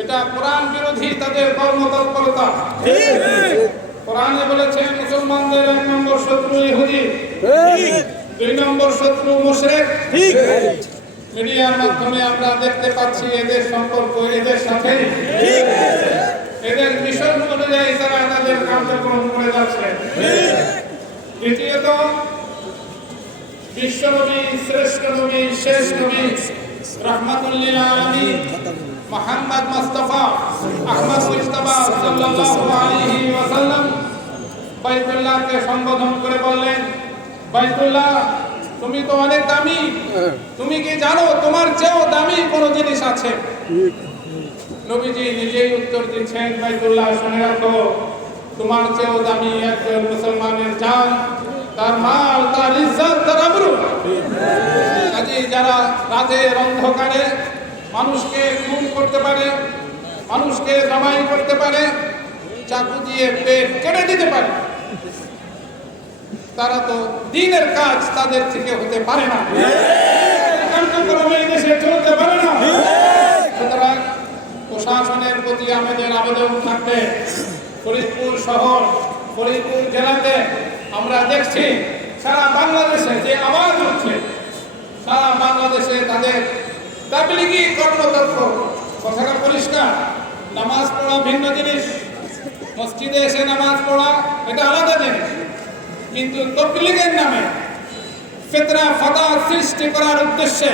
এটা কোরআন বিরোধী তাদের কর্মতৎপরতা। কোরআনে বলেছে মুসলমানদের এক নম্বর শত্রু ইহুদি। দুই নম্বর শত্রু মুশরিক। মিডিয়ার মাধ্যমে আমরা দেখতে পাচ্ছি এদের সম্পর্ক এদের সাথে। এদের মিশন অনুযায়ী তারা তাদের কার্যক্রম করে যাচ্ছে। দ্বিতীয়ত বিশ্বনবী শ্রেষ্ঠ নবী শেষ নবী রহমাতুল্লিল আলামিন। মোহাম্মদ মুস্তাফা আহমদ মুস্তাফা সাল্লাল্লাহু আলাইহি ওয়াসাল্লাম বাইতুল্লাহকে সম্বোধন করে বললেন বাইতুল্লাহ তুমি তো অনেক দামি। তুমি কি জানো তোমার চেয়েও দামি কোনো জিনিস আছে? নবীজি নিজেই উত্তর দিচ্ছেন বাইতুল্লাহ শুনে রাখো তোমার চেয়েও দামি একজন মুসলমানের জান তার মাল তার ইজ্জত তার আবরু কাজে যারা রাতের অন্ধকারে মানুষকে খুন করতে পারে, মানুষকে জমাই করতে পারে, চাকু দিয়ে পেট কেটে দিতে পারে। তারা তো দিনের কাজ তাদের থেকে হতে পারে না। চলতে পারে না প্রশাসনের প্রতি আমাদের আবেদন থাকবে। ফরিদপুর শহর, ফরিদপুর জেলাতে আমরা দেখছি, সারা বাংলাদেশে যে আওয়াজ উঠছে সারা বাংলাদেশে তাদের তাবলিগি কর্মতৎপর। কথাটা পরিষ্কার। নামাজ পড়া ভিন্ন জিনিস। মসজিদে এসে নামাজ পড়া এটা আলাদা জিনিস। কিন্তু তবলিগের নামে ফেতরা ফাতা সৃষ্টি করার উদ্দেশ্যে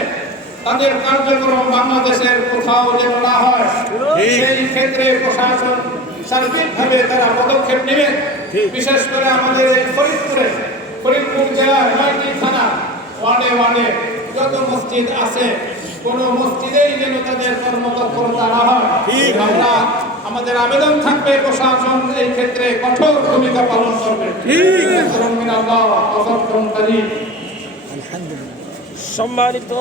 তাদের কার্যক্রম বাংলাদেশের কোথাও যেন না হয়। সেই ক্ষেত্রে প্রশাসন সার্বিকভাবে তারা পদক্ষেপ নেবে। বিশেষ করে আমাদের এই ফরিদপুরে ফরিদপুর জেলার নয়টি থানা ওয়ার্ডে ওয়ার্ডে যত মসজিদ আছে কোন মসজিদেই যেন তাদের কর্মতৎপরতা না হয়। আমরা আমাদের আবেদন থাকবে প্রশাসন এই ক্ষেত্রে কঠোর ভূমিকা পালন করবে। ঠিক। সম্মানিত